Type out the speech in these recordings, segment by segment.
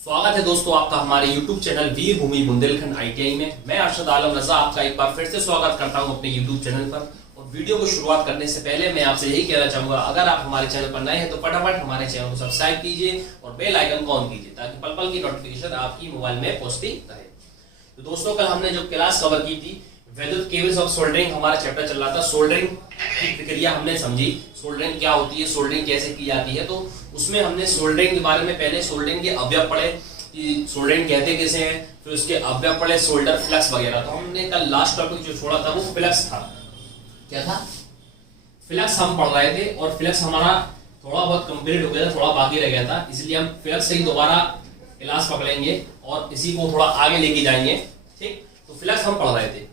स्वागत है दोस्तों आपका हमारे YouTube चैनल वीर भूमि बुंदेलखंड ITI में। मैं अरशद आलम रजा आपका एक बार फिर से स्वागत करता हूं अपने YouTube चैनल पर। और वीडियो को शुरुआत करने से पहले मैं आपसे यही कहना चाहूंगा, अगर आप हमारे चैनल पर नए हैं तो फटाफट हमारे चैनल को सब्सक्राइब कीजिए और बेल आइकन को ऑन कीजिए ताकि पल पल की नोटिफिकेशन आपकी मोबाइल में पहुंचती रहे। तो दोस्तों, कल हमने जो क्लास कवर की थी वैद्युत केबल्स ऑफ सोल्डरिंग, हमारा चैप्टर चल रहा था। सोल्डरिंग की प्रक्रिया हमने समझी, सोल्डरिंग क्या होती है, सोल्डरिंग कैसे की जाती है। तो उसमें हमने सोल्डरिंग के बारे में पहले सोल्डरिंग के अवयव पढ़े कि सोल्डरिंग कहते कैसे हैं, फिर उसके अवयव पढ़े सोल्डर, फ्लक्स वगैरह। तो हमने कल लास्ट टॉपिक जो छोड़ा था वो फ्लक्स था। क्या था? फ्लक्स हम पढ़ रहे थे और फ्लक्स हमारा थोड़ा बहुत कंप्लीट हो गया था, थोड़ा बाकी रह गया था, इसलिए हम फ्लक्स से ही दोबारा क्लास पकड़ेंगे और इसी को थोड़ा आगे लेके जाएंगे। ठीक, तो फ्लक्स हम पढ़ रहे थे।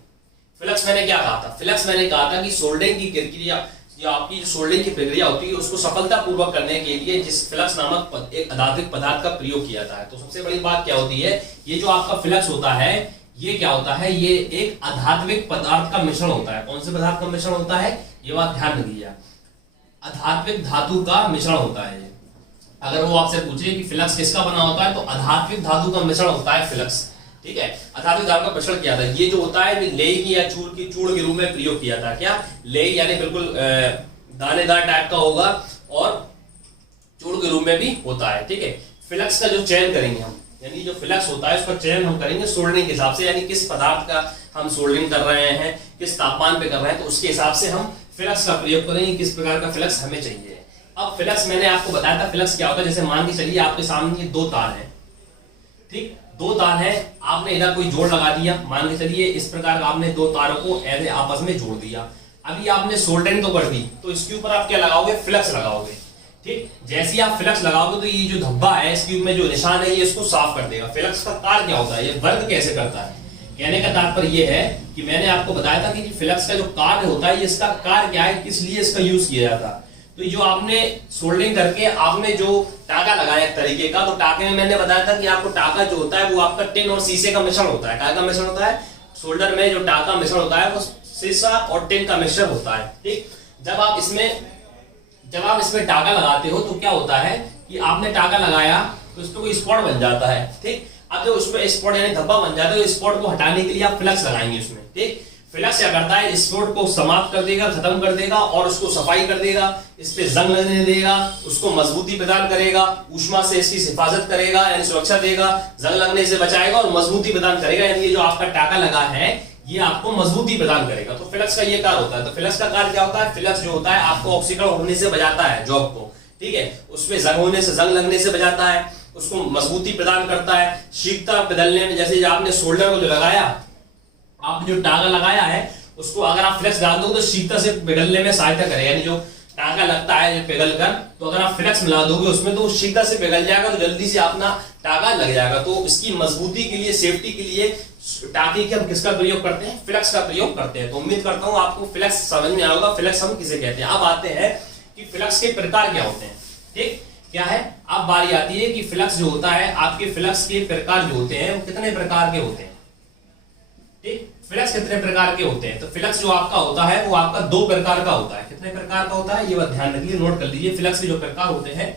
फ्लक्स मैंने क्या कहा था? फ्लक्स मैंने कहा था कि सोल्डरिंग की प्रक्रिया या आपकी जो सोल्डरिंग की प्रक्रिया होती है उसको सफलतापूर्वक करने के लिए जिस फ्लक्स नामक एक आधात्मिक पदार्थ का प्रयोग किया जाता है। तो सबसे बड़ी बात क्या होती है, ये जो आपका फ्लक्स होता है ये क्या होता है, ये एक आधात्मिक पदार्थ का मिश्रण होता है। कौन से पदार्थ का मिश्रण होता है, ये बात ध्यान रखिए, आधात्मिक धातु का मिश्रण होता है। अगर वो आपसे पूछे कि फ्लक्स किसका बना होता है तो आधात्मिक धातु का मिश्रण होता है फ्लक्स। ठीक है, आधात्मिक धातु का मिश्रण किया था। ये जो होता है लेई की या चूड़ के रूप में प्रयोग किया था। क्या लेई यानी बिल्कुल दानेदार टाइप का होगा और चूड़ के रूप में भी होता है। ठीक है, फ्लक्स का जो चयन करेंगे हम, यानी जो फ्लक्स होता है उसका चयन हम करेंगे सोल्डरिंग के हिसाब से, यानी किस पदार्थ का हम सोल्डरिंग कर रहे हैं, किस तापमान पे कर रहे हैं, तो उसके हिसाब से हम फ्लक्स का प्रयोग करेंगे, किस प्रकार का फ्लक्स हमें चाहिए। अब फ्लक्स मैंने आपको बताया था फ्लक्स क्या होता है। जैसे मान के चलिए आपके सामने ये दो तार है, ठीक, दो तार है, आपने इधर कोई जोड़ लगा दिया, मान के चलिए इस प्रकार आपने दो तारों को ऐसे आपस में जोड़ दिया। अभी आपने सोल्डरिंग तो कर दी, तो इसके ऊपर आप क्या लगाओगे, फ्लक्स लगाओगे। ठीक, जैसे ही आप फ्लक्स लगाओगे तो ये जो धब्बा है इसके में जो निशान है ये इसको साफ कर देगा। फ्लक्स का कार्य क्या होता है, ये वर्क कैसे करता है, कहने का तात्पर्य ये है कि मैंने आपको बताया था कि फ्लक्स का जो कार्य होता है, इसका कार्य क्या है, किस लिए इसका यूज किया जाता है। तो जो आपने सोल्डरिंग करके आपने जो टाका लगाया एक तरीके का, तो टाके में मैंने बताया था कि आपको टाका जो होता है वो आपका टिन और शीशे का मिश्रण होता है। टाका मिश्रण होता है, सोल्डर में जो टाका मिश्रण होता है वो शीशा और टिन का मिश्रण होता है। ठीक, जब आप इसमें टाका लगाते हो तो क्या होता है कि आपने टाका लगाया तो इस पर कोई स्पॉट बन जाता है। ठीक, अब जो उसमें स्पॉट यानी धब्बा बन जाता है तो स्पॉट को हटाने के लिए आप फ्लक्स लगाएंगे उसमें। ठीक, फ्लक्स क्या करता है, स्पॉट को समाप्त कर देगा, खत्म कर देगा और उसको सफाई कर देगा, इस पे जंग लगने देगा, उसको मजबूती प्रदान करेगा, ऊष्मा से इसकी हिफाजत करेगा यानी सुरक्षा देगा, जंग लगने से बचाएगा और मजबूती प्रदान करेगा। यानी ये जो आपका टाका लगा है ये आपको मजबूती प्रदान करेगा। तो फ्लक्स का ये कार्य होता है। तो फ्लक्स का कार्य क्या होता है, फ्लक्स जो होता है आपको ऑक्सीकरण होने से बचाता है जॉब को। ठीक है, उसमें जंग होने से, जंग लगने से बचाता है, उसको मजबूती प्रदान करता है, शीतलता बदलने में। जैसे आपने शोल्डर को जो लगाया, आपने जो टांगा लगाया है उसको अगर आप फ्लक्स डाल दोगे तो शीतलता से पिघलने में सहायता करेगा। यानी जो टांगा लगता है पिघल कर, तो अगर आप फ्लक्स मिला दोगे उसमें तो शीतलता से पिघल जाएगा, तो जल्दी से अपना टांगा लग जाएगा। तो इसकी मजबूती के लिए, सेफ्टी के लिए टांगे के हम किसका प्रयोग करते हैं, फ्लक्स का प्रयोग करते हैं। तो उम्मीद करता हूं आपको फ्लक्स समझ में आएगा, फ्लक्स हम किसे कहते हैं। अब आते हैं कि फ्लक्स के प्रकार क्या होते हैं। ठीक, क्या है, अब बारी आती है कि फ्लक्स जो होता है, आपके फ्लक्स के प्रकार जो होते हैं वो कितने प्रकार के होते हैं। ठीक, फ्लक्स कितने प्रकार के होते हैं। तो फ्लक्स जो आपका होता है वो आपका दो प्रकार का होता है। कितने प्रकार का होता है, ये बात ध्यान रखिए, नोट कर लीजिए। फ्लक्स के जो प्रकार होते हैं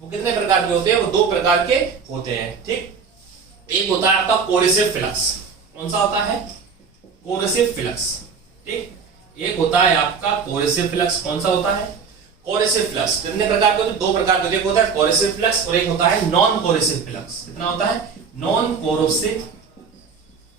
वो कितने प्रकार के होते हैं, वो दो प्रकार के होते हैं। ठीक, एक होता है आपका कोरेसिव फ्लक्स। कौन सा होता है, कोरेसिव फ्लक्स। ठीक, एक होता है आपका कोरेसिव फ्लक्स। कौन सा होता है, कोरेसिव फ्लक्स। कितने प्रकार के होते हैं, दो प्रकार के। एक होता है कोरेसिव फ्लक्स और एक होता है नॉन कोरेसिव फ्लक्स। कितना होता है, नॉन कोरेसिव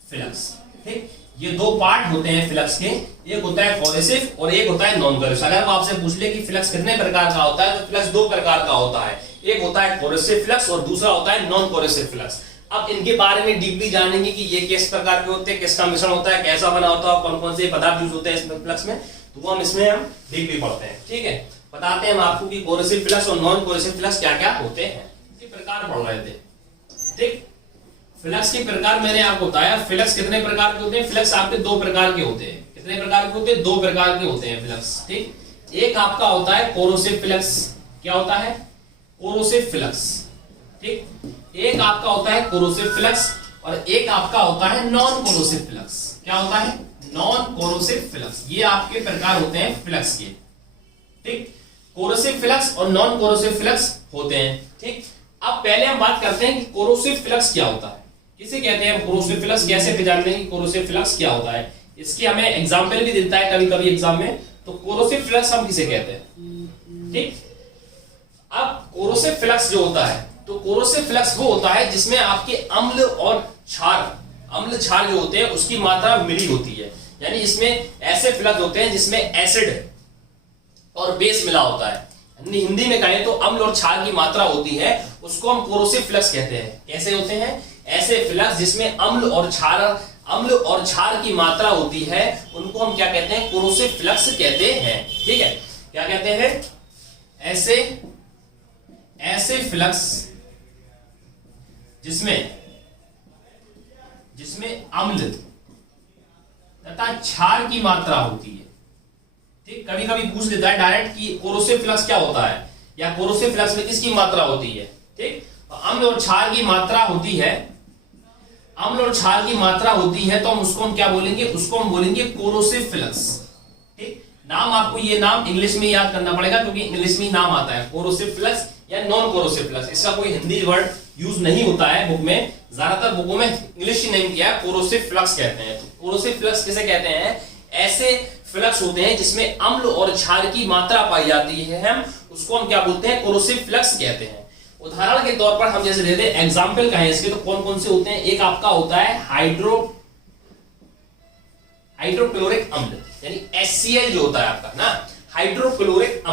फ्लक्स। ठीक, ये दो पार्ट होते हैं फ्लक्स के, एक होता है कोरेसिव और एक होता है नॉन कोरेसिव। अगर वो आपसे पूछ ले कि फ्लक्स कितने प्रकार का होता है तो फ्लक्स दो प्रकार का होता है, एक होता है कोरेसिव फ्लक्स और दूसरा होता है नॉन कोरेसिव फ्लक्स। अब इनके बारे में डीपली जानेंगे कि ये किस प्रकार के होते हैं, किसका मिश्रण होता है, कैसा बना होता है, कौन कौन से पदार्थ यूज होते हैं इसमें फ्लक्स में, तो वो हम इसमें हम डीपली पढ़ते हैं। ठीक है, बताते हैं हम आपको कि कोरेसिव फ्लक्स और नॉन कोरेसिव फ्लक्स क्या क्या होते हैं। इसके प्रकार पढ़ रहे थे। ठीक, फ्लक्स के प्रकार मैंने आपको बताया। फ्लक्स कितने प्रकार के होते हैं, फ्लक्स आपके दो प्रकार के होते हैं। कितने प्रकार के होते हैं, दो प्रकार के होते हैं फ्लक्स। ठीक, एक आपका होता है कोरोसिव फ्लक्स। क्या होता है, कोरोसिव फ्लक्स। ठीक, एक आपका होता है कोरोसिव फ्लक्स और एक आपका होता है नॉन कोरोसिव फ्लक्स। क्या होता है, नॉन कोरोसिव फ्लक्स। ये आपके प्रकार होते हैं फ्लक्स के। ठीक, कोरोसिव फ्लक्स और नॉन कोरोसिव फ्लक्स होते हैं। ठीक, अब पहले हम बात करते हैं कि कोरोसिव फ्लक्स क्या होता है, किसे कहते हैं कोरोसिव फ्लक्स, कैसे पहचानते हैं कि कोरोसिव फ्लक्स क्या होता है। इसकी हमें एग्जाम्पल भी देता है कभी कभी एग्जाम में। तो कोरोसिव फ्लक्स हम किसे कहते हैं, ठीक। अब कोरोसिव फ्लक्स जो होता है, तो कोरोसिव फ्लक्स वो होता है जिसमें आपके अम्ल और क्षार जो होते हैं उसकी मात्रा मिली होती है। यानी इसमें ऐसे फ्लक्स होते हैं जिसमें एसिड और बेस मिला होता है। हिंदी में कहें तो अम्ल और क्षार की मात्रा होती है, उसको हम कोरोसिव फ्लक्स कहते हैं। कैसे होते हैं ऐसे फ्लक्स जिसमें अम्ल और क्षार की मात्रा होती है, उनको हम क्या कहते हैं, कोरोसिव फ्लक्स कहते हैं। ठीक है, क्या कहते हैं, ऐसे फ्लक्स जिसमें अम्ल तथा क्षार की मात्रा होती है। ठीक, कभी कभी पूछ लेता है डायरेक्ट कि कोरोसिव फ्लक्स क्या होता है, या कोरोसिव फ्लक्स में किसकी मात्रा होती है। ठीक, अम्ल और क्षार की मात्रा होती है, अम्ल और क्षार की मात्रा होती है, तो हम क्या बोलेंगे, उसको हम बोलेंगे कोरोसिव फ्लक्स। ठीक, नाम आपको ये नाम इंग्लिश में याद करना पड़ेगा, क्योंकि इंग्लिश में नाम आता है कोरोसिव फ्लक्स या नॉन कोरोसिव फ्लक्स। इसका कोई हिंदी वर्ड यूज नहीं होता है बुक में, ज्यादातर बुकों में इंग्लिश ही नेम किया है, कोरोसिव फ्लक्स कहते हैं। तो कोरोसिव फ्लक्स किसे कहते हैं, ऐसे फ्लक्स होते हैं जिसमें अम्ल और क्षार की मात्रा पाई जाती है, हम उसको हम क्या बोलते हैं, कोरोसिव फ्लक्स कहते हैं। उदाहरण के तौर पर हम जैसे देते हैं एग्जाम्पल कहें इसके, तो कौन कौन से होते हैं, एक आपका होता है हाइड्रोक्लोरिक अम्ल, यानी HCl जो होता है आपका ना, हाइड्रोक्लोरिक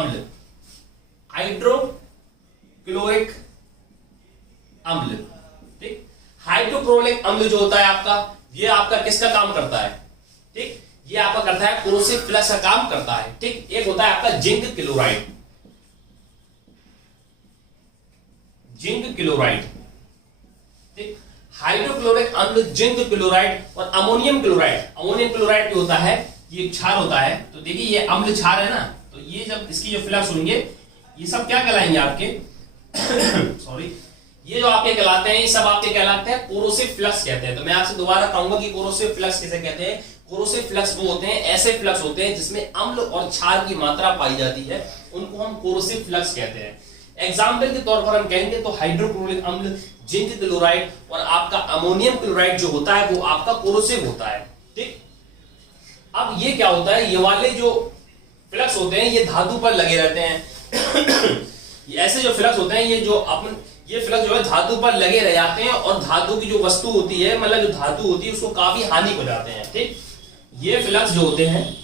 अम्ल, ठीक। हाइड्रोक्लोरिक अम्ल जो होता है आपका, ये आपका किसका काम करता है, ठीक, ये आपका करता है कोरोसिव फ्लक्स का काम करता है। ठीक, एक होता है आपका जिंक क्लोराइड, ठीक, हाइड्रोक्लोरिक अम्ल, जिंक क्लोराइड और अमोनियम क्लोराइड जो होता है ये क्षार होता है। तो देखिए ये अम्ल क्षार है ना, तो ये जब इसकी जो फ्लक्स होंगे ये सब क्या कहलाएंगे आपके सॉरी, ये जो आपके कहलाते हैं, ये सब आपके कहलाते हैं कोरोसिव फ्लक्स कहते हैं। तो मैं आपसे दोबारा कहूंगा कि कोरोसिव फ्लक्स किसे कहते हैं। कोरोसिव फ्लक्स वो होते हैं, ऐसे फ्लक्स होते हैं जिसमें अम्ल और क्षार की मात्रा पाई जाती है, उनको हम कोरोसिव फ्लक्स कहते हैं। एग्जाम्पल के तौर पर हम कहेंगे तो हाइड्रोक्लोरिक अम्ल, जिंक क्लोराइड और आपका अमोनियम क्लोराइड जो होता है वो आपका कोरोसिव होता है। ठीक, अब ये क्या होता है, ये वाले जो फ्लक्स होते हैं ये धातु पर लगे रहते हैं ये ऐसे जो फ्लक्स होते हैं, ये फ्लक्स जो है धातु पर लगे रह जाते हैं, और धातु की जो वस्तु होती है, मतलब जो धातु होती है उसको काफी हानि पहुंचाते हैं। ठीक, ये फ्लक्स जो होते हैं,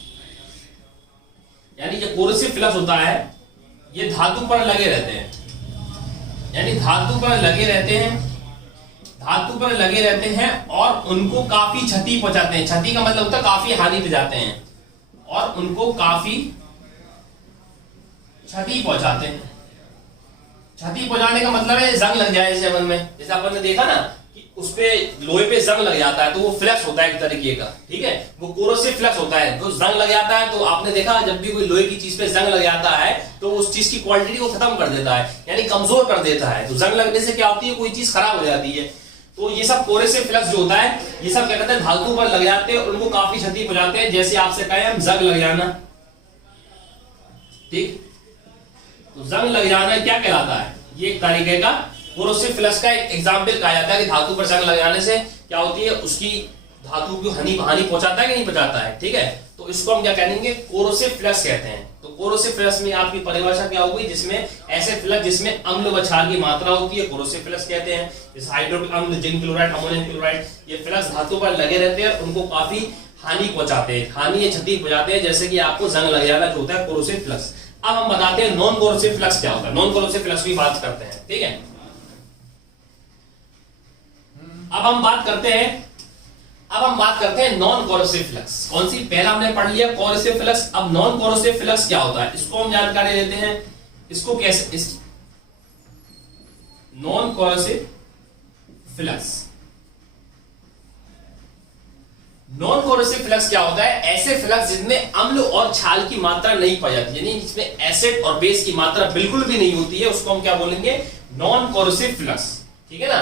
यानी जो कोरोसिव फ्लक्स होता है ये धातु पर लगे रहते हैं, यानी धातु पर लगे रहते हैं और उनको काफी क्षति पहुंचाते हैं। क्षति का मतलब होता है काफी हानि पहुंचाते हैं, और उनको काफी क्षति पहुंचाते हैं। क्षति पहुंचाने का मतलब है जंग लग जाए, जैसे अपन में, जैसे अपन ने देखा ना कि उस पे लोहे पे जंग लग जाता है, तो वो फ्लक्स होता है एक तरीके का। ठीक है, वो कोरोसिव फ्लक्स होता है। तो जंग लग जाता है, तो आपने देखा जब भी कोई लोहे की चीज पे जंग लग जाता है तो उस चीज की क्वालिटी को खत्म कर देता है, यानी कमजोर कर देता है। तो जंग लगने से क्या होती है, कोई चीज खराब हो जाती है। तो ये सब कोरोसिव फ्लक्स जो होता है, ये सब क्या कहते हैं, धातु पर लग जाते हैं, उनको काफी क्षति पहुंचाते हैं। जैसे आपसे कहें हम जंग लग जाना, ठीक, तो जंग लग जाना क्या कहलाता है, ये एक तरीके का कोरोसिव फ्लक्स का एक एग्जांपल कहा जाता है कि धातु पर जंग लग जाने से क्या होती है, उसकी धातु को हानि पहुंचाता है कि नहीं पहुंचाता है। ठीक है, तो इसको हम क्या कहेंगे, कोरोसिव फ्लक्स कहते हैं। तो कोरोसिव फ्लक्स में आपकी परिभाषा क्या होगी, जिसमें ऐसे फ्लक्स जिसमें अम्ल व क्षार की मात्रा होती है, कोरोसिव फ्लक्स कहते हैं। जैसे हाइड्रोक्लोरिक अम्ल, जिंक क्लोराइड, अमोनियम क्लोराइड, ये फ्लक्स धातु पर लगे रहते हैं, उनको काफी हानि पहुंचाते हैं, हानि या क्षति पहुंचाते हैं, जैसे कि आपको जंग लग जाना जो होता है कोरोसिव फ्लक्स। अब हम बताते हैं नॉन कोरोसिव फ्लक्स क्या होता है। नॉन कोरोसिव फ्लक्स की बात करते हैं। ठीक है, अब हम बात करते हैं नॉन कोरोसिव फ्लक्स। कौन सी, पहला हमने पढ़ लिया कोरोसिव फ्लक्स, अब नॉन कोरोसिव फ्लक्स क्या होता है इसको हम जानकारी लेते हैं। इसको कैसे, non corrosive flux, non corrosive flux क्या होता है, ऐसे फ्लक्स जिनमें अम्ल और क्षार की मात्रा नहीं पाई जाती, यानी जिसमें एसिड और बेस की मात्रा बिल्कुल भी नहीं होती है, उसको हम क्या बोलेंगे, नॉन कोरोसिव फ्लक्स। ठीक है ना,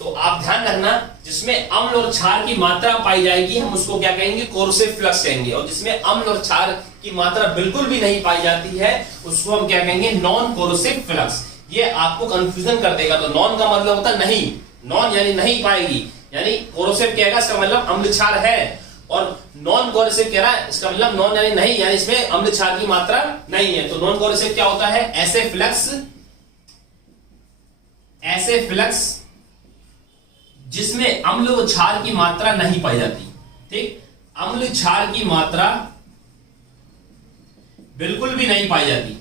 तो आप ध्यान रखना, जिसमें अम्ल और क्षार की मात्रा पाई जाएगी हम उसको क्या कहेंगे, कोरोसिव फ्लक्स कहेंगे, और जिसमें अम्ल और क्षार की मात्रा बिल्कुल भी नहीं पाई जाती है उसको हम क्या कहेंगे, नॉन कोरोसिव फ्लक्स। ये आपको कंफ्यूजन कर देगा। तो नॉन का मतलब होता है नहीं, नॉन यानी नहीं पाएगी, यानी कोरोसिव कहेगा इसका मतलब अम्ल क्षार है, और नॉन कोरोसिव कह रहा है इसका मतलब नॉन यानी नहीं, यानी इसमें अम्ल क्षार की मात्रा नहीं है। तो नॉन कोरोसिव क्या होता है? ऐसे फ्लक्स जिसमें अम्ल व क्षार की मात्रा नहीं पाई जाती। ठीक, अम्ल क्षार की मात्रा बिल्कुल भी नहीं पाई जाती,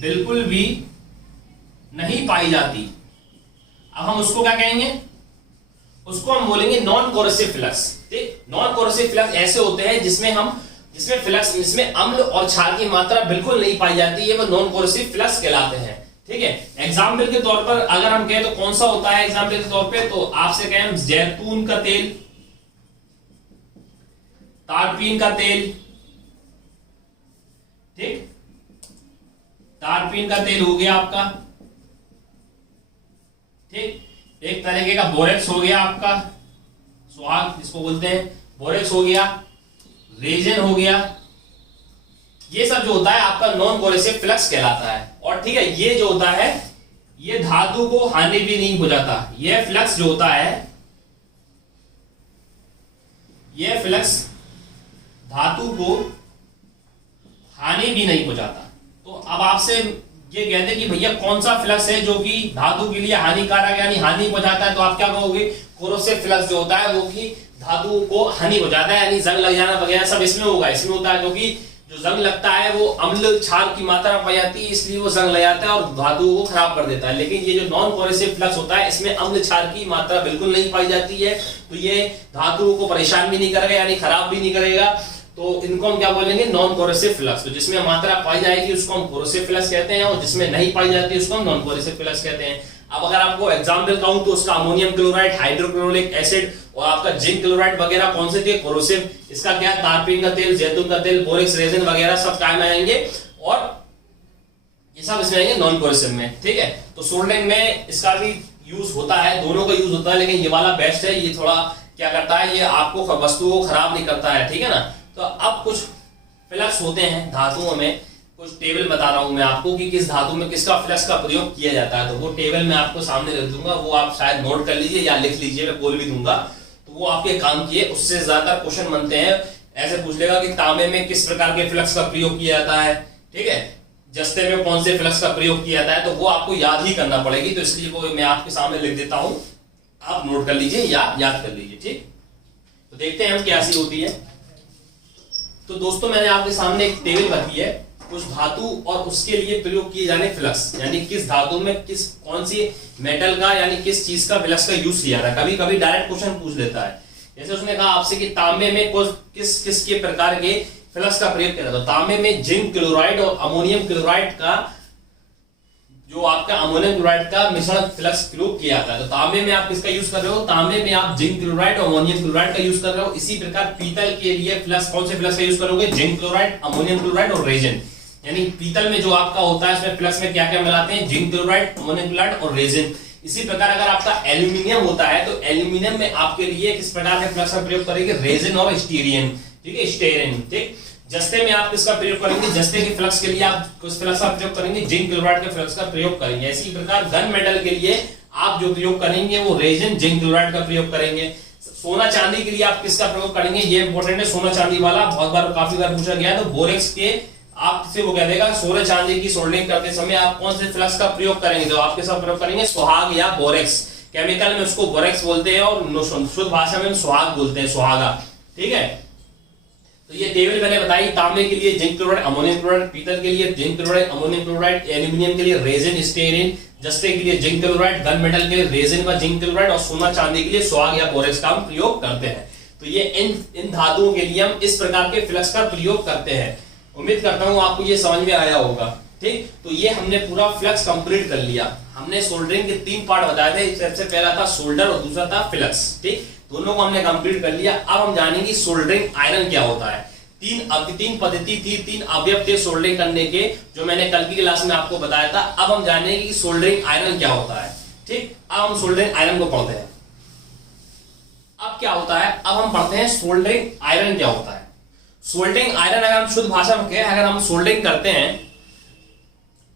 बिल्कुल भी नहीं पाई जाती। अब हम उसको क्या कहेंगे? उसको हम बोलेंगे नॉन कोरोसिव फ्लक्स। ठीक, नॉन कोरोसिव फ्लक्स ऐसे होते हैं जिसमें फ्लक्स, जिसमें अम्ल और क्षार की मात्रा बिल्कुल नहीं पाई जाती है, वो नॉन कोरोसिव फ्लक्स कहलाते हैं। ठीक है, एग्जाम्पल के तौर पर अगर हम कहें तो कौन सा होता है एग्जाम्पल के तौर पे? तो आपसे कहें जैतून का तेल, तारपीन का तेल। ठीक, तारपीन का तेल हो गया आपका। ठीक, एक तरीके का बोरेक्स हो गया आपका, सुहाग जिसको बोलते हैं, बोरेक्स हो गया, रेजन हो गया। ये सब जो होता है आपका नॉन कोरोसिव फ्लक्स कहलाता है। और ठीक है, ये जो होता है ये धातु को हानि भी नहीं पहुंचाता। ये फ्लक्स जो होता है, ये फ्लक्स धातु को हानि भी नहीं पहुंचाता। तो अब आपसे ये कहते हैं कि भैया कौन सा फ्लक्स है जो कि धातु के लिए हानिकारक यानी हानि पहुंचाता है? तो आप क्या कहोगे? कोरोसिव फ्लक्स जो होता है वो कि धातु को हानि पहुंचाता है, यानी जंग लग जाना वगैरह सब इसमें होगा। इसमें होता है क्योंकि जो जंग लगता है वो अम्ल क्षार की मात्रा पाई जाती है, इसलिए वो जंग लग जाता है और धातुओं को खराब कर देता है। लेकिन ये जो नॉन कोरोसिव फ्लक्स होता है इसमें अम्ल क्षार की मात्रा बिल्कुल नहीं पाई जाती है, तो ये धातुओं को परेशान भी नहीं करेगा यानी खराब भी नहीं करेगा। तो इनको हम क्या बोलेंगे? Non corrosive flux. तो जिसमें मात्रा पाई जाएगी उसको हम कोरोसिव फ्लक्स कहते हैं, और जिसमें नहीं पाई जाती उसको हम नॉन कोरोसिव फ्लक्स कहते हैं। अब अगर आपको एग्जाम्पल कहूं तो उसका अमोनियम क्लोराइड, हाइड्रोक्लोरिक एसिड और आपका जिंक क्लोराइड वगैरह कौन से थे? कोरोसिव। इसका क्या? तारपीन का तेल, जैतून का तेल, बोरेक्स, रेजिन वगैरह सब काम में आएंगे, और ये सब इसमें आएंगे नॉन कोरोसिव में। ठीक है, तो सोल्डरिंग में इसका भी यूज होता है, दोनों का यूज होता है, लेकिन ये वाला बेस्ट है। ये थोड़ा क्या करता है, ये आपको वस्तुओं को खराब नहीं करता है। ठीक है ना। तो अब कुछ फ्लक्स होते हैं धातुओं में, कुछ टेबल बता रहा हूं मैं आपको कि किस धातु में किसका फ्लक्स का प्रयोग किया जाता है। तो वो टेबल मैं आपको सामने रख दूंगा, वो आप शायद नोट कर लीजिए या लिख लीजिए, मैं बोल भी दूंगा, तो वो आपके काम की है। उससे ज्यादा क्वेश्चन बनते हैं, ऐसे पूछ लेगा कि तांबे में किस प्रकार के फ्लक्स का प्रयोग किया जाता है, ठीक है, जस्ते में कौन से फ्लक्स का प्रयोग किया जाता है, तो वो आपको याद ही करना पड़ेगी। तो इसलिए वो मैं आपके सामने लिख देता हूं, आप नोट कर लीजिए या याद कर लीजिए। ठीक, तो देखते हैं हम कैसी होती है। तो दोस्तों मैंने आपके सामने एक टेबल रखी है, कुछ धातु और उसके लिए प्रयोग किए जाने फ्लक्स, यानी किस धातु में किस कौन सी मेटल का यानी किस चीज का फ्लक्स का यूज किया जाता है। कभी कभी डायरेक्ट क्वेश्चन पूछ लेता है, जैसे उसने कहा आपसे कि तांबे में किस किस के प्रकार के फ्लक्स का प्रयोग किया जाता है। तांबे में जिंक क्लोराइड और अमोनियम क्लोराइड का, जो आपका अमोनियम क्लोराइड का मिश्रण फ्लक्स प्रयोग किया जाता है। तो तांबे में आप किसका यूज कर रहे हो? तांबे में आप जिंक क्लोराइड और अमोनियम क्लोराइड का यूज कर रहे हो। इसी प्रकार पीतल के लिए फ्लक्स कौन से फ्लक्स का यूज करोगे? जिंक क्लोराइड, अमोनियम क्लोराइड और रेजिन। यानी पीतल में जो आपका होता है इसमें फ्लक्स में क्या क्या मिलाते हैं? जिंक क्लोराइड, अमोनियम क्लोराइड और रेजिन। इसी प्रकार अगर आपका एल्यूमिनियम होता है तो एल्यूमिनियम में आपके लिए किस प्रकार के फ्लक्स का प्रयोग करेंगे? रेजिन और स्टीरियम। ठीक है, स्टेरिन। ठीक, जस्ते में आप किसका प्रयोग करेंगे? जस्ते के फ्लक्स के लिए आप किस फ्लक्स का प्रयोग करेंगे? जिंक क्लोराइड के फ्लक्स का प्रयोग करेंगे। इसी प्रकार गन मेटल के लिए आप जो प्रयोग करेंगे वो रेजिन, जिंक क्लोराइड का प्रयोग करेंगे। सोना चांदी के लिए आप किसका प्रयोग करेंगे? ये इंपॉर्टेंट है, सोना चांदी वाला बहुत बार काफी बार पूछा गया है। तो बोरेक्स के आपसे वो कह देगा सोने चांदी की सोल्डरिंग करते समय आप कौन से फ्लक्स का प्रयोग करेंगे? तो आप किसका प्रयोग करेंगे? सुहाग या बोरेक्स। केमिकल में उसको बोरेक्स बोलते हैं और शुद्ध भाषा में सुहाग बोलते हैं, सुहागा। ठीक है, तो ये टेबल मैंने बताई। तांबे के लिए जिंक क्लोराइड, अमोनियम क्लोराइड, पीतल के लिए zinc chloride, ammonium chloride, aluminium के लिए रेजिन, स्टेरिन, जस्ते के लिए जिंक क्लोराइड, गन मेटल के लिए रेजिन व जिंक क्लोराइड और सोना चांदी के लिए सुहाग या बोरेक्स का हम प्रयोग करते हैं। तो ये इन धातुओं के लिए हम इस प्रकार के फ्लक्स का प्रयोग करते हैं। उम्मीद करता हूं आपको ये समझ में आया होगा। ठीक, तो ये हमने पूरा फ्लक्स कंप्लीट कर लिया। हमने सोल्डरिंग के 3 पार्ट बताए थे, सबसे पहला था सोल्डर और दूसरा था फ्लक्स। ठीक, दोनों को हमने कंप्लीट कर लिया। अब हम जानेंगे सोल्डरिंग आयरन क्या होता है। 3 पद्धति थी, 3 अवयव थे सोल्डरिंग करने के, जो मैंने कल की क्लास में आपको बताया था। अब हम जानेंगे कि सोल्डरिंग आयरन क्या होता है। ठीक, अब हम सोल्डरिंग आयरन को पढ़ते हैं। अब क्या होता है, अब हम पढ़ते हैं सोल्डरिंग आयरन क्या होता है। सोल्डरिंग आयरन अगर हम शुद्ध भाषा में कहें, अगर हम सोल्डरिंग करते हैं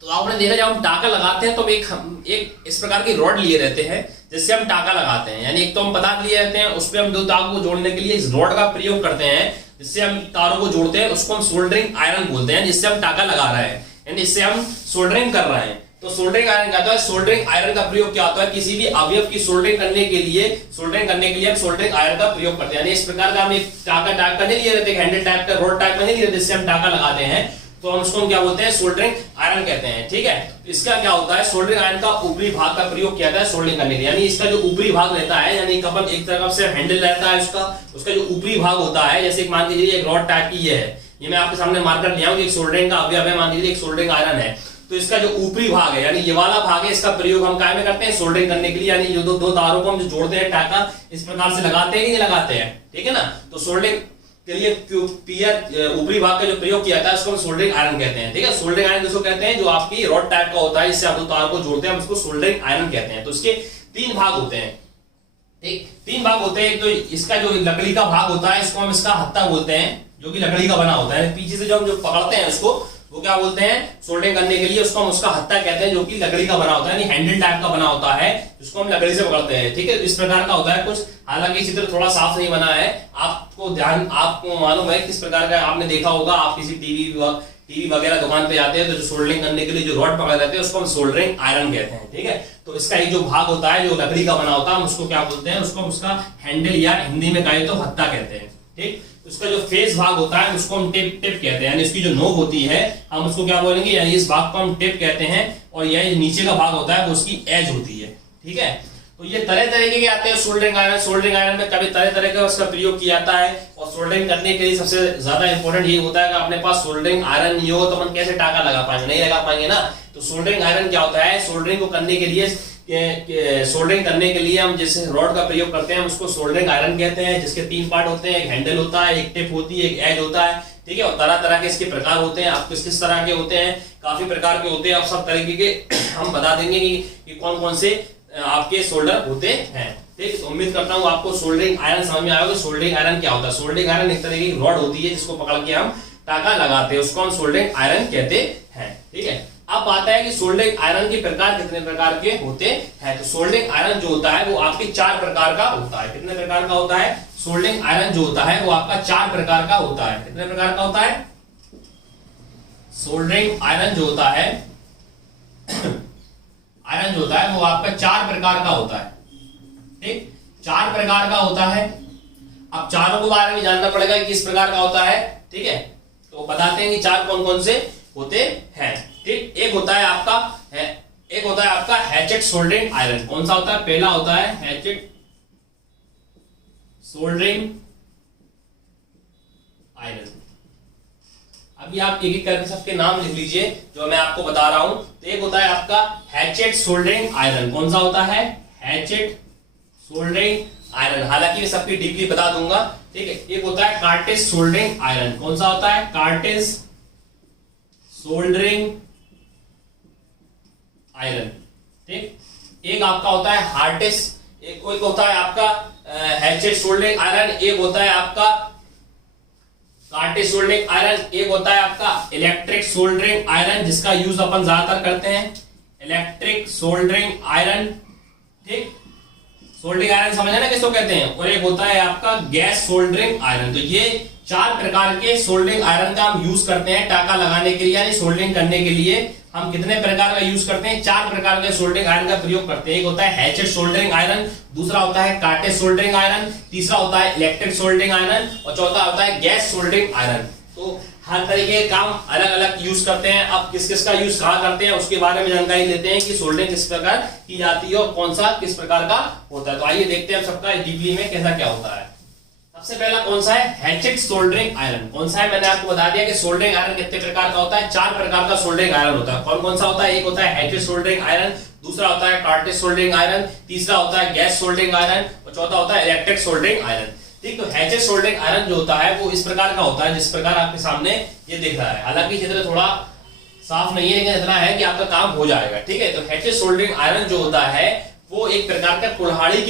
तो आपने देखा जब हम टाका लगाते हैं तो एक इस प्रकार की रॉड लिए रहते हैं जिससे हम टाका लगाते हैं, यानी एक तो हम पदार्थ लिए रहते हैं, उस पर हम दो तारों को जोड़ने के लिए इस रॉड का प्रयोग करते हैं जिससे हम तारों को जोड़ते हैं, उसको हम सोल्डरिंग आयरन बोलते हैं, जिससे हम टाका लगा रहे हैं, यानी इससे हम सोल्डरिंग कर रहे हैं। तो सोल्डरिंग आयरन क्या होता है? सोल्डरिंग आयरन का प्रयोग क्या होता है? किसी भी अवयव की सोल्डरिंग करने के लिए हम सोल्डरिंग आयरन का प्रयोग करते हैं। यानी इस प्रकार का हम एक टाका टाइप का नहीं लिए रहते, हैंडल टाइप का, रोड टाइप का नहीं लिए रहते, जिससे हम टाका लगाते हैं, तो हम उसको क्या बोलते हैं? सोल्डरिंग आयरन कहते हैं। ठीक है, इसका क्या होता है? सोल्डरिंग आयरन का ऊपरी भाग का प्रयोग किया जाता है सोल्डरिंग करने के लिए, यानी इसका जो ऊपरी भाग रहता है, यानी कपल एक तरफ से हैंडल रहता है उसका जो ऊपरी भाग होता है, जैसे मान लीजिए एक रॉड टाइप की ये मैं आपके सामने मार्कर लिया हूं, एक सोल्डरिंग का अवयव है, मान लीजिए एक सोल्डरिंग आयरन है, तो इसका जो ऊपरी भाग है, यानी ये वाला भाग है, इसका प्रयोग हम काय में करते हैं? सोल्डरिंग करने के लिए, यानी जो दो तारों को हम जो जोड़ते हैं टाका, इस प्रकार से लगाते हैं कि नहीं लगाते हैं? ठीक है ना। तो सोल्डरिंग के लिए पियर ऊपरी भाग का जो प्रयोग किया जाता है उसको हम सोल्डरिंग आयरन कहते हैं। ठीक है, सोल्डरिंग आयरन किसको कहते हैं? जो आपकी रॉड टाइप का होता है, जिससे आप दो तार को जोड़ते हैं, हम उसको सोल्डरिंग आयरन कहते हैं। तो इसके तीन भाग होते हैं, ठीक, तीन भाग होते हैं। तो इसका जो लकड़ी का भाग होता है, इसको हम इसका हत्था बोलते हैं, जो कि लकड़ी का बना होता है, पीछे से जो हम पकड़ते हैं उसको, वो क्या बोलते हैं? सोल्डरिंग करने के लिए उसको हम उसका हत्था कहते हैं, जो कि लकड़ी का बना होता है, यानी हैंडल टाइप का बना होता है, जिसको हम लकड़ी से पकड़ते हैं। ठीक है, इस प्रकार का होता है कुछ, हालांकि चित्र थोड़ा साफ नहीं बना है, आपको मालूम है किस प्रकार का, आपने देखा होगा, आप किसी टीवी वगैरह दुकान पे जाते हैं तो जो सोल्डरिंग करने के लिए जो रॉड पकड़ रहते हैं उसको हम सोल्डरिंग आयरन कहते हैं। ठीक है, तो इसका एक जो भाग होता है जो लकड़ी का बना होता है, हम उसको क्या बोलते हैं? उसको उसका हैंडल या हिंदी में कहें तो हत्था कहते हैं। ठीक, उसका जो फेस भाग होता है उसको हम टिप कहते हैं, यानी इसकी जो नोक होती है हम उसको क्या बोलेंगे? यानी इस भाग को हम टिप कहते हैं, और यह नीचे का भाग होता है वो उसकी एज होती है। ठीक है, तो ये तरह तरीके के आते हैं सोल्डरिंग आयरन। सोल्डरिंग आयरन में कभी तरह तरह का उसका प्रयोग किया जाता है, और सोल्डरिंग करने के लिए सबसे ज्यादा इंपॉर्टेंट ये होता है कि अपने पास सोल्डरिंग आयरन नहीं हो तो हम कैसे टाका लगा पाएंगे? नहीं लगा पाएंगे ना। तो सोल्डरिंग आयरन क्या होता है? सोल्डरिंग को करने के लिए सोल्डरिंग करने के लिए हम जैसे रॉड का प्रयोग करते हैं, हम उसको सोल्डरिंग आयरन कहते हैं, जिसके तीन पार्ट होते हैं, एक हैंडल होता है, एक टिप होती है, एक एज होता है। ठीक है, और तरह तरह के इसके प्रकार होते हैं। आप किस तरह के होते हैं? काफी प्रकार के होते हैं, आप सब तरीके के हम बता देंगे कि कौन कौन से आपके सोल्डर होते हैं। ठीक, तो उम्मीद करता हूँ आपको सोल्डरिंग आयरन समझ में आया होगा। सोल्डरिंग आयरन क्या होता है? सोल्डरिंग आयरन एक तरह की रॉड होती है जिसको पकड़ के हम टाका लगाते हैं, उसको हम सोल्डरिंग आयरन कहते हैं। ठीक है, अब आता है कि सोल्डरिंग आयरन के प्रकार कितने प्रकार के होते हैं। तो सोल्डरिंग आयरन जो होता है वो आपके चार प्रकार का होता है। कितने प्रकार का होता है? सोल्डरिंग आयरन जो होता है वो आपका चार प्रकार का होता है। कितने प्रकार का होता है? सोल्डरिंग आयरन जो होता है वो आपका चार प्रकार का होता है। ठीक, चार प्रकार का होता है। अब चारों के बारे में जानना पड़ेगा कि किस प्रकार का होता है। ठीक है, तो बताते हैं कि चार कौन कौन से होते हैं। ठीक, एक होता है आपका हैचेट सोल्डरिंग आयरन। कौन सा होता है? पहला होता है हैचेट सोल्डरिंग आयरन। अभी आप एक एक करके सबके नाम लिख लीजिए जो मैं आपको बता रहा हूं। तो एक होता है आपका हैचेट सोल्डरिंग आयरन। कौन सा होता है? Hatchet soldering iron. हालांकि मैं सबकी डीपली बता दूंगा। ठीक है, एक होता है कार्टेज सोल्डरिंग आयरन। कौन सा होता है? Cartridge soldering iron. ठीक, एक आपका होता है हार्टेस, एक होता है आपका हैचेट सोल्डरिंग आयरन, एक होता है आपका कार्टेज सोल्डरिंग आयरन, एक होता है आपका इलेक्ट्रिक सोल्डरिंग आयरन, जिसका यूज अपन ज्यादातर करते हैं, इलेक्ट्रिक सोल्डरिंग आयरन। ठीक, सोल्डरिंग आयरन समझ ना किसको कहते हैं। और एक होता है आपका गैस सोल्डरिंग आयरन। तो ये चार प्रकार के सोल्डरिंग आयरन का हम यूज करते हैं टाका लगाने के लिए, यानी सोल्डरिंग करने के लिए हम कितने प्रकार का यूज करते हैं? चार प्रकार के सोल्डरिंग आयरन का प्रयोग करते हैं। एक होता है हैचेट सोल्डरिंग आयरन, दूसरा होता है कार्टेज सोल्डरिंग आयरन, तीसरा होता है इलेक्ट्रिक सोल्डरिंग आयरन, और चौथा होता है गैस सोल्डरिंग आयरन। तो हर तरीके के काम अलग अलग यूज करते हैं। अब किस किस का यूज कहाँ करते हैं उसके बारे में जानकारी लेते हैं कि सोल्डरिंग किस प्रकार की जाती है और कौन सा किस प्रकार का होता है। तो आइए देखते हैं हम सबका डीपली में कैसा क्या होता है। सबसे पहला कौन सा है? Hatchet soldering iron. कौन सा है? मैंने आपको बता दिया कि सोल्डरिंग आयरन कितने प्रकार का होता है। चार प्रकार का सोल्डरिंग आयरन होता है। कौन कौन सा होता है? एक होता है हैचेट सोल्डरिंग आयरन, दूसरा होता है कार्टेज सोल्डरिंग आयरन, तीसरा होता है गैस सोल्डरिंग आयरन, और चौथा होता है इलेक्ट्रिक सोल्डरिंग आयरन। ठीक, तो हैचेट सोल्डरिंग आयरन जो होता है वो इस प्रकार का होता है जिस प्रकार आपके सामने ये दिख रहा है। हालांकि चित्र थोड़ा साफ नहीं है, लेकिन इतना है कि आपका काम हो जाएगा। ठीक है, तो हैचेट सोल्डरिंग आयरन जो होता है वो एक प्रकार का कुल्हाड़ी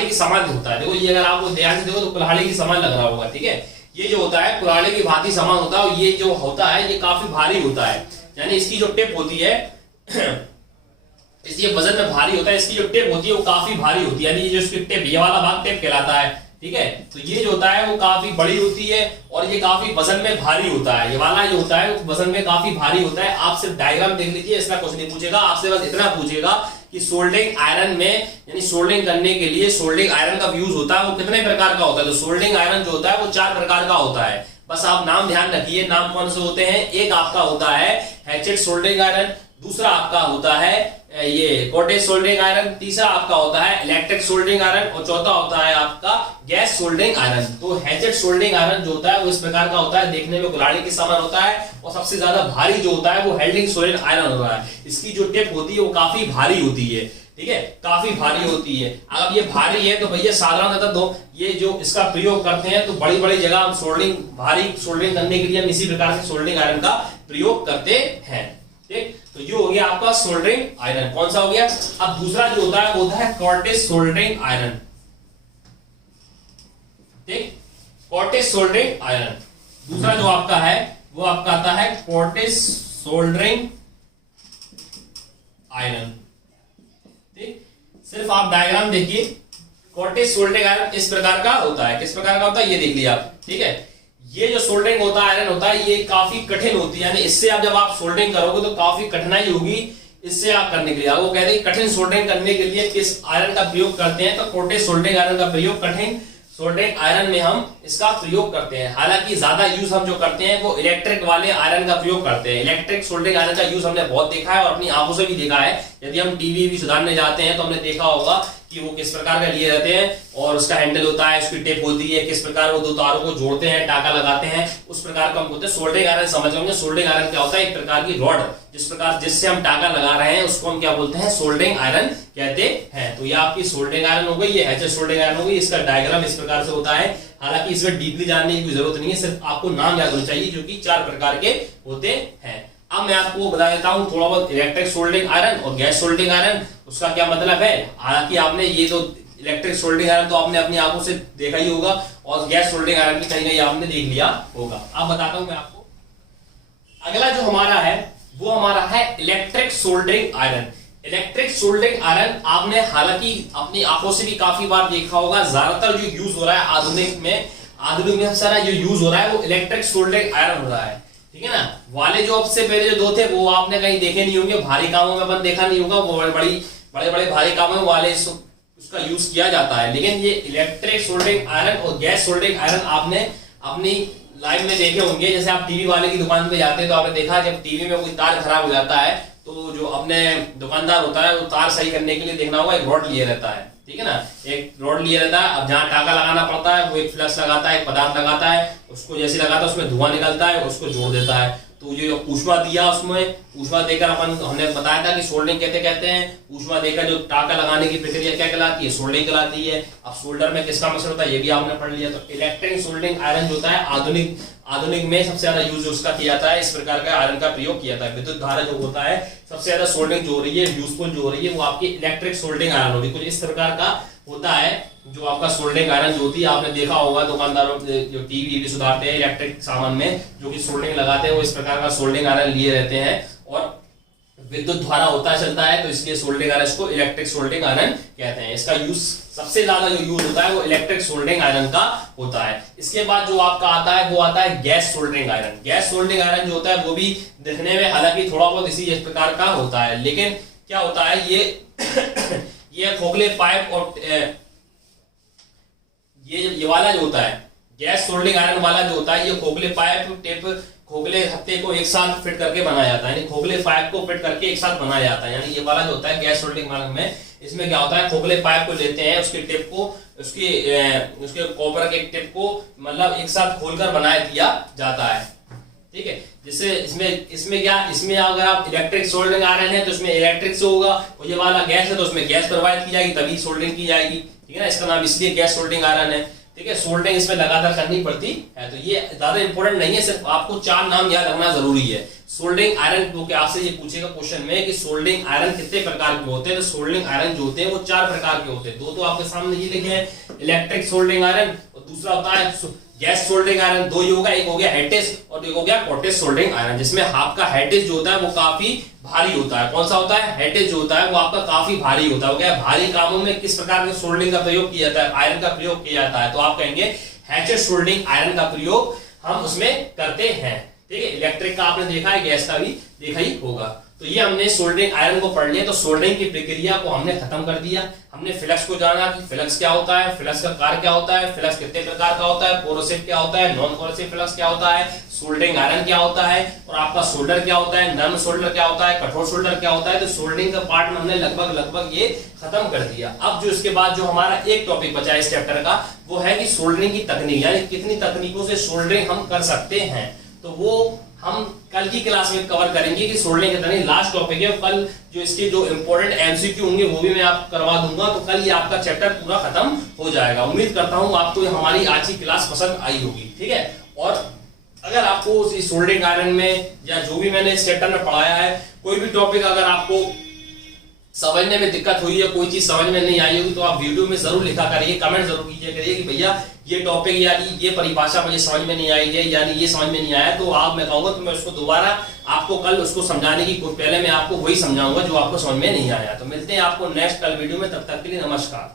के समान होता है। देखो ये अगर आप ध्यान से देखो तो कुल्हाड़ी के समान लग रहा होगा। ठीक है, ये जो होता है कुल्हाड़ी की भांति समान होता है, और ये जो होता है ये काफी भारी होता है। यानी इसकी जो टिप होती है इसलिए वजन में भारी होता है, इसकी जो टिप होती है वो काफी भारी होती है, यानी ये जो इसकी टिप, ये वाला भाग टिप कहलाता है, ठीक है। तो ये जो होता है वो काफी बड़ी होती है और ये काफी वजन में भारी होता है, ये वाला जो होता है वो वजन में काफी भारी होता है। आप सिर्फ डायग्राम देख लीजिए, इसका कुछ नहीं पूछेगा, आपसे बस इतना पूछेगा कि सोल्डरिंग आयरन में, यानी सोल्डरिंग करने के लिए सोल्डरिंग आयरन का यूज होता है वो कितने प्रकार का होता है। तो सोल्डरिंग आयरन जो होता है वो 4 प्रकार का होता है, बस आप नाम ध्यान रखिए, नाम कौन से होते हैं। एक आपका होता है हैचेट सोल्डरिंग आयरन, दूसरा आपका होता है ये कॉटेज सोल्डरिंग आयरन, तीसरा आपका होता है इलेक्ट्रिक सोल्डरिंग आयरन और चौथा होता है आपका गैस सोल्डरिंग आयरन। तो हैचेट सोल्डरिंग आयरन जो होता है वो इस प्रकार का होता है, देखने में कुल्हाड़ी के समान होता है और सबसे ज्यादा भारी जो होता है वो हेल्डिंग सोल्डरिंग आयरन होता है। इसकी जो टिप होती है वो काफी भारी होती है, ठीक है, काफी भारी होती है। अगर ये भारी है तो भैया साधारणतः दो ये जो इसका प्रयोग करते हैं तो बड़ी बड़ी जगह हम सोल्डरिंग, भारी सोल्डरिंग करने के लिए हम इसी प्रकार से सोल्डरिंग आयरन का प्रयोग करते हैं, ठीक। तो ये हो गया आपका सोल्डरिंग आयरन, कौन सा हो गया। अब दूसरा जो होता है वो होता है कॉर्टेज सोल्डरिंग आयरन, ठीक, कॉर्टेज सोल्डरिंग आयरन। दूसरा जो आपका है वो आपका आता है कॉर्टेज सोल्डरिंग आयरन, ठीक। सिर्फ आप डायग्राम देखिए, कॉर्टेज सोल्डरिंग आयरन इस प्रकार का होता है, किस प्रकार का होता है ये देख लिया आप, ठीक है। ये जो सोल्डरिंग होता है आयरन होता है ये काफी कठिन होती है, यानी इससे आप जब आप सोल्डरिंग करोगे तो काफी कठिनाई होगी इससे आप करने के लिए। वो कहते हैं कठिन सोल्डरिंग करने के लिए किस आयरन का प्रयोग करते हैं, तो कॉर्टेज सोल्डरिंग आयरन का प्रयोग कठिन सोल्डरिंग आयरन में हम इसका प्रयोग करते हैं। हालांकि ज्यादा यूज हम जो करते हैं वो इलेक्ट्रिक वाले आयरन का प्रयोग करते हैं। इलेक्ट्रिक सोल्डरिंग आयरन का यूज हमने बहुत देखा है और अपनी आंखों से भी देखा है। यदि हम टीवी भी सुधारने जाते हैं तो हमने देखा होगा कि वो किस प्रकार का लिए रहते हैं और उसका हैंडल होता है, उसकी टिप होती है, किस प्रकार वो दो तारों को जोड़ते हैं, टाका लगाते हैं, उस प्रकार का हम बोलते हैं सोल्डरिंग आयरन। समझ होंगे सोल्डरिंग आयरन क्या होता है, एक प्रकार की रॉड जिससे हम टाका लगा रहे हैं उसको हम क्या बोलते हैं, सोल्डरिंग आयरन कहते हैं। तो ये आपकी सोल्डरिंग आयरन हो गई, ये हैचेट सोल्डरिंग आयरन हो गई। इसका डायग्राम इस प्रकार से होता है, हालांकि इसमें डीपली जानने की जरूरत नहीं है, सिर्फ आपको नाम याद होना चाहिए जो कि 4 प्रकार के होते हैं। अब मैं आपको बता देता हूं थोड़ा बहुत इलेक्ट्रिक सोल्डरिंग आयरन और गैस सोल्डरिंग आयरन, उसका क्या मतलब है। हालांकि आपने ये तो इलेक्ट्रिक सोल्डरिंग आयरन तो आपने अपनी आंखों से देखा ही होगा और गैस सोल्डरिंग आयरन भी कहीं आपने देख लिया होगा। अब बताता हूं मैं आपको, अगला जो हमारा है वो हमारा है electric soldering iron. Electric soldering iron आपने हालांकि अपनी आंखों से भी काफी बार देखा होगा। ज्यादातर जो यूज हो रहा है आधुनिक में सारा जो यूज हो रहा है वो इलेक्ट्रिक सोल्डरिंग आयरन हो रहा है, ठीक है ना। वाले जो अब से पहले जो दो थे वो आपने कहीं देखे नहीं होंगे, भारी कामों में अपन देखा नहीं होगा, वो बड़े बड़े भारी कामों में वाले उसका यूज किया जाता है। लेकिन ये इलेक्ट्रिक सोल्डरिंग आयरन और गैस सोल्डरिंग आयरन आपने अपनी लाइफ में देखे होंगे। जैसे आप टीवी वाले की दुकान पे जाते हैं तो आपने देखा जब टीवी में कोई तार खराब हो जाता है तो जो अपने दुकानदार होता है वो तार सही करने के लिए देखना होगा एक रॉड लिए रहता है, ठीक है ना, एक रॉड लिए रहता है। अब जहाँ टाका लगाना पड़ता है वो एक फ्लक्स लगाता है, एक पदार्थ लगाता है, उसको जैसे लगाता है उसमें धुआं निकलता है, उसको जोड़ देता है। तो ये ऊष्मा दिया, उसमें ऊष्मा देकर हमने बताया था कि सोल्डरिंग कहते हैं। ऊष्मा देकर जो टाका लगाने की प्रक्रिया क्या कहलाती है, सोल्डरिंग कहलाती है। अब सोल्डर में किसका मसला होता है ये भी आपने पढ़ लिया। तो इलेक्ट्रिक सोल्डरिंग आयरन जो होता है आधुनिक में सबसे ज्यादा यूज उसका किया जाता है, इस प्रकार का आयरन का प्रयोग किया जाता है। विद्युत धारा जो होता है सबसे ज्यादा सोल्डरिंग जो हो रही है, यूजफुल जो हो रही है वो आपकी इलेक्ट्रिक सोल्डरिंग आयरन हो रही है। कुछ इस प्रकार का होता है जो आपका सोल्डरिंग आयरन जो होती है, आपने देखा होगा दुकानदारों जो टीवी सुधारते हैं इलेक्ट्रिक सामान में जो कि सोल्डरिंग लगाते हैं वो इस प्रकार का सोल्डरिंग आयरन लिए रहते हैं और विद्युत द्वारा होता चलता है, तो इसलिए सोल्डरिंग आयरन इसको इलेक्ट्रिक सोल्डरिंग आयरन कहते हैं। इसका यूज सबसे ज्यादा जो यूज होता है वो इलेक्ट्रिक सोल्डरिंग आयरन का होता है। इसके बाद जो आपका आता है वो आता है gas soldering iron. Gas soldering iron जो होता है वो भी दिखने में हालांकि थोड़ा बहुत इसी प्रकार का होता है, लेकिन क्या होता है ये खोखले पाइप और ये वाला जो होता है गैस सोल्डरिंग आयरन वाला जो होता है ये खोखले पाइप टेप खोखले हत्थे को एक साथ फिट करके बनाया जाता है, यानी खोखले पाइप को फिट करके एक साथ बनाया जाता है। यानी ये वाला जो होता है गैस सोल्डरिंग आयरन में, इसमें क्या होता है खोखले पाइप को लेते हैं, उसके टिप को उसके कॉपर के टिप को मतलब एक साथ खोलकर बना दिया जाता है, ठीक है। जिससे इसमें अगर आप इलेक्ट्रिक सोल्डरिंग आयरन है तो इसमें इलेक्ट्रिक से होगा और ये वाला गैस है तो उसमें गैस प्रोवाइड की जाएगी तभी सोल्डरिंग की जाएगी, ठीक है ना। इसका नाम इसलिए गैस सोल्डरिंग आयरन है, ठीक है। सोल्डरिंग इसमें लगातार करनी पड़ती है, तो ये ज्यादा इंपॉर्टेंट नहीं है, सिर्फ आपको 4 नाम याद रखना जरूरी है। सोल्डरिंग आयरन क्योंकि आपसे ये पूछेगा क्वेश्चन में कि सोल्डरिंग आयरन कितने प्रकार के होते हैं, तो सोल्डरिंग आयरन जो होते हैं वो 4 प्रकार के होते हैं। दो तो आपके सामने ये लिखे हैं इलेक्ट्रिक सोल्डरिंग आयरन और दूसरा होता है गैस सोल्डरिंग आयरन। दो ही होगा, एक हो गया हेटेस और एक हो गया कॉटेज सोल्डरिंग आयरन, जिसमें आपका हेटेस जो होता है वो काफी भारी होता है। कौन सा होता है? हेटेस जो होता है वो आपका काफी भारी होता है। वो क्या है? भारी कामों में किस प्रकार के सोल्डरिंग का प्रयोग किया जाता है, आयरन का प्रयोग किया जाता है, तो आप कहेंगे हैचेड सोल्डरिंग आयरन का प्रयोग हम उसमें करते हैं। ठीक है, इलेक्ट्रिक का आपने देखा है, गैस का भी देखा ही होगा। तो ये हमने सोल्डरिंग आयरन को पढ़ लिया। तो सोल्डरिंग की प्रक्रिया को हमने खत्म कर दिया। हमने फ्लक्स को जाना कि फ्लक्स क्या होता है, फ्लक्स का कार्य क्या होता है, फ्लक्स कितने प्रकार का होता है, कोरोसिव क्या होता है, नॉन कोरोसिव फ्लक्स क्या होता है, सोल्डरिंग आयरन क्या होता है, और आपका सोल्डर क्या होता है, नर्म सोल्डर क्या होता है, कठोर सोल्डर क्या होता है। तो सोल्डरिंग का पार्ट में हमने लगभग ये खत्म कर दिया। अब जो इसके बाद जो हमारा एक टॉपिक बचा है इस चैप्टर का, वो है कि सोल्डरिंग की तकनीक, यानी कितनी तकनीकों से सोल्डरिंग हम कर सकते हैं। तो वो हम कल की क्लास में कवर करेंगे कि सोल्डरिंग के तरीके। लास्ट टॉपिक है, कल जो इसके जो इंपॉर्टेंट एमसीक्यू होंगे वो भी मैं आप करवा दूंगा। तो कल ये आपका चैप्टर पूरा खत्म हो जाएगा। उम्मीद करता हूं आपको हमारी आज की क्लास पसंद आई होगी। ठीक है, और अगर आपको इस सोल्डरिंग आयरन में या जो भी मैंने इस चैप्टर में पढ़ाया है, कोई भी टॉपिक अगर आपको समझने में दिक्कत हुई है, कोई चीज समझ में नहीं आई होगी, तो आप वीडियो में जरूर लिखा करिए, कमेंट जरूर कीजिए करिए कि भैया ये टॉपिक यानी ये परिभाषा मुझे समझ में नहीं आई है, यानी ये समझ में नहीं आया। तो आप, मैं कहूंगा तो मैं उसको दोबारा आपको कल उसको समझाने की, पहले मैं आपको वही समझाऊंगा जो आपको समझ में नहीं आया। तो मिलते हैं आपको नेक्स्ट कल वीडियो में, तब तक के लिए नमस्कार।